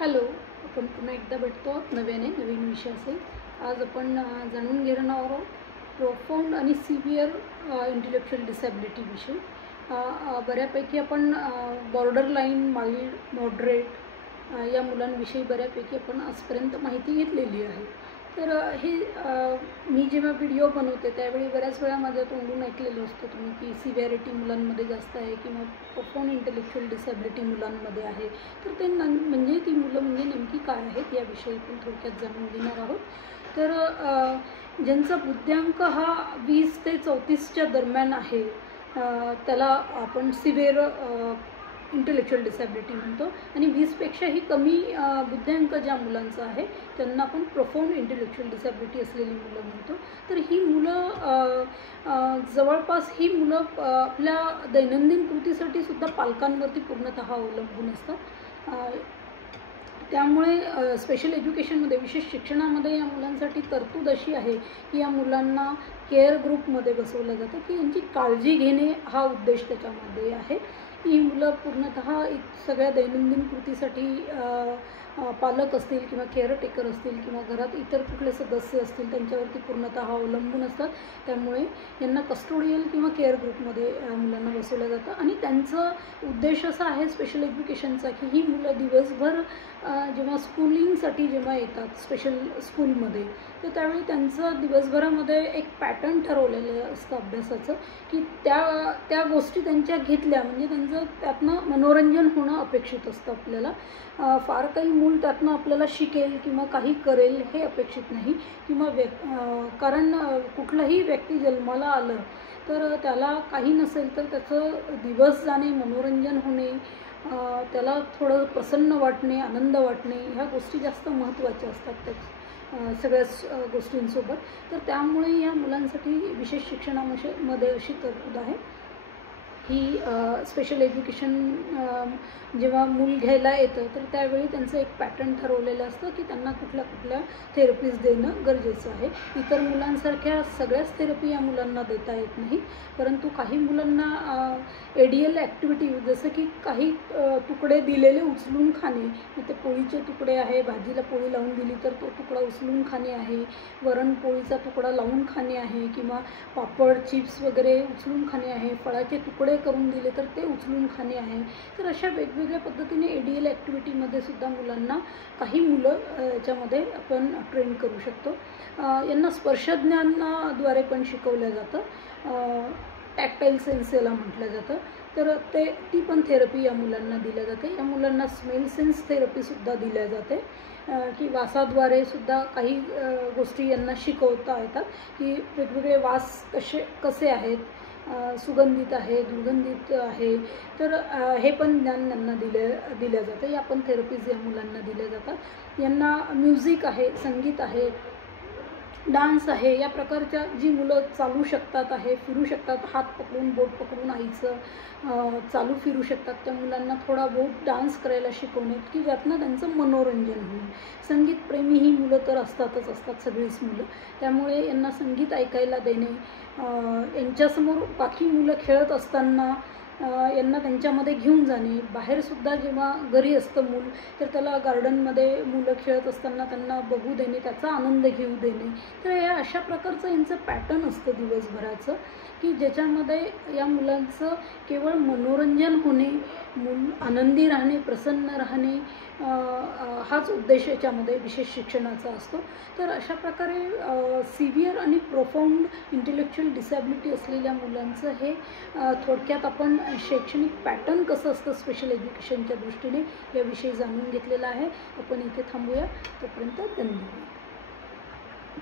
Hello, आपण पुन्हा एकदा भेटतो नवीन विषयाचे। आज आपण जाणून घेणार आहोत प्रोफाउंड आणि सिव्हिअर इंटेलेक्चुअल डिसॅबिलिटी विषयी। बऱ्यापैकी आपण बॉर्डर लाईन, माइल्ड, मॉडरेट या मुलांविषयी बऱ्यापैकी आपण आजपर्यंत माहिती घेतलेली आहे। तर हे मी जेव्हा व्हिडिओ बनवते त्यावेळी बऱ्याच वेळा माझ्या तोंडून ऐकलेलं असतं तुम्ही की सिव्हिअरिटी मुलांमध्ये जास्त आहे किंवा प्रोफाउंड इंटेलेक्चुअल डिसॅबिलिटी मुलांमध्ये आहे। तर ते म्हणजे ती मुलं म्हणजे नेमकी काय आहेत याविषयी आपण थोडक्यात जाणून घेणार आहोत। तर ज्यांचा बुद्ध्यांक हा 20 ते 34च्या दरम्यान आहे त्याला आपण सिव्हिअर इंटेलेक्चुअल डिसॅबिलिटी म्हणतो, आणि 20पेक्षाही कमी बुद्ध्यांक ज्या मुलांचा आहे त्यांना आपण प्रोफाउंड इंटेलेक्चुअल डिसॅबिलिटी असलेली मुलं म्हणतो। तर ही मुलं जवळपास ही मुलं आपल्या दैनंदिन कृतीसाठी सुद्धा पालकांवरती पूर्णतः अवलंबून असतात। त्यामुळे स्पेशल एज्युकेशनमध्ये, विशेष शिक्षणामध्ये या मुलांसाठी तरतूद अशी आहे की या मुलांना केअर ग्रुपमध्ये बसवलं जातं की यांची काळजी घेणे हा उद्देश त्याच्यामध्ये आहे। ही मुलं पूर्णतः सगळ्या दैनंदिन कृतीसाठी पालक असतील किंवा केअरटेकर असतील किंवा घरात इतर कुठले सदस्य असतील त्यांच्यावरती पूर्णतः अवलंबून असतात। त्यामुळे यांना कस्टोडियल किंवा केअर ग्रुपमध्ये मुलांना बसवलं जातं, आणि त्यांचा उद्देश असा आहे स्पेशल एज्युकेशनचा की ही मुलं दिवसभर जेव्हा स्कूलिंगसाठी जेव्हा येतात स्पेशल स्कूलमध्ये, तर त्यावेळी त्यांचं दिवसभरामध्ये एक पॅटर्न ठरवलेलं असतं अभ्यासाचं की त्या गोष्टी त्यांच्या घेतल्या म्हणजे त्यांचं त्यातनं मनोरंजन होणं अपेक्षित असतं आपल्याला। फार काही मूल त्यातनं आपल्याला शिकेल किंवा काही करेल हे अपेक्षित नाही, किंवा कारण कुठलंही व्यक्ती जन्माला आलं तर त्याला काही नसेल तर त्याचं दिवस जाणे, मनोरंजन होणे, त्याला थोडं प्रसन्न वाटणे, आनंद वाटणे ह्या गोष्टी जास्त महत्त्वाच्या असतात त्या सगळ्याच गोष्टींसोबत। तर त्यामुळे या मुलांसाठी विशेष शिक्षणामध्ये अशी तरतूद आहे की स्पेशल एज्युकेशन जेव्हा मूल घ्यायला येतं तर त्यावेळी त्यांचं एक पॅटर्न ठरवलेलं असतं की त्यांना कुठल्या थेरपीज देणं गरजेचं आहे। इतर मुलांसारख्या सगळ्याच थेरपी या मुलांना देता येत नाही, परंतु काही मुलांना एडियल ॲक्टिव्हिटी जसं की काही तुकडे दिलेले उचलून खाणे, मग ते पोळीचे तुकडे आहे, भाजीला पोळी लावून दिली तर तो तुकडा उचलून खाणे आहे, वरण पोळीचा तुकडा लावून खाणे आहे, किंवा पापड चिप्स वगैरे उचलून खाणे आहे, फळाचे तुकडे करून दिले तर ते उचलून खाणे आहे। तर अशा वेगवेगळ्या पद्धतीने एडियल ॲक्टिव्हिटीमध्ये सुद्धा मुलांना काही मुलं याच्यामध्ये आपण ट्रेन करू शकतो। यांना स्पर्शज्ञानाद्वारे पण शिकवलं जातं, टॅक्टाईल सेन्स याला म्हटलं जातं। तर ती पण थेरपी या मुलांना दिल्या जाते। या मुलांना स्मेल सेन्स थेरपीसुद्धा दिल्या जाते की वासाद्वारे सुद्धा काही गोष्टी यांना शिकवता येतात की वेगवेगळे वास कसे आहेत, सुगंधित आहे, दुर्गंधित आहे, तर हे पण ज्ञान यांना दिल्या जातं। या पण थेरपीज या मुलांना दिल्या जातात। यांना म्युझिक आहे, संगीत आहे, डान्स आहे, या प्रकारच्या जी मुलं चालू शकतात आहे, फिरू शकतात, हात पकडून बोट पकडून आईचं चालू फिरू शकतात, त्या मुलांना थोडा बहुत डान्स करायला शिकवणे की ज्यातनं त्यांचं मनोरंजन होईल। संगीतप्रेमी ही मुलं तर असतात सगळीच मुलं, त्यामुळे यांना संगीत ऐकायला देणे, यांच्यासमोर बाकी मुलं खेळत असताना यांना त्यांच्यामध्ये घेऊन जाणे, बाहेरसुद्धा जेव्हा घरी असतं मूल तर त्याला गार्डनमध्ये मुलं खेळत असताना त्यांना बघू देणे, त्याचा आनंद घेऊ देणे। तर या अशा प्रकारचं यांचं पॅटर्न असतं दिवसभराचं की ज्याच्यामध्ये या मुलांचं केवळ मनोरंजन होणे, मूल आनंदी राहणे, प्रसन्न राहणे हाच उद्देश याच्यामध्ये विशेष शिक्षणाचा असतो। तर अशा प्रकारे सिव्हिअर आणि प्रोफाउंड इंटेलेक्चुअल डिसॅबिलिटी असलेल्या मुलांचं हे थोडक्यात आपण शैक्षणिक पॅटर्न कसं असतं स्पेशल एज्युकेशनच्या दृष्टीने याविषयी जाणून घेतलेलं आहे। आपण इथे थांबूया, तोपर्यंत धन्यवाद।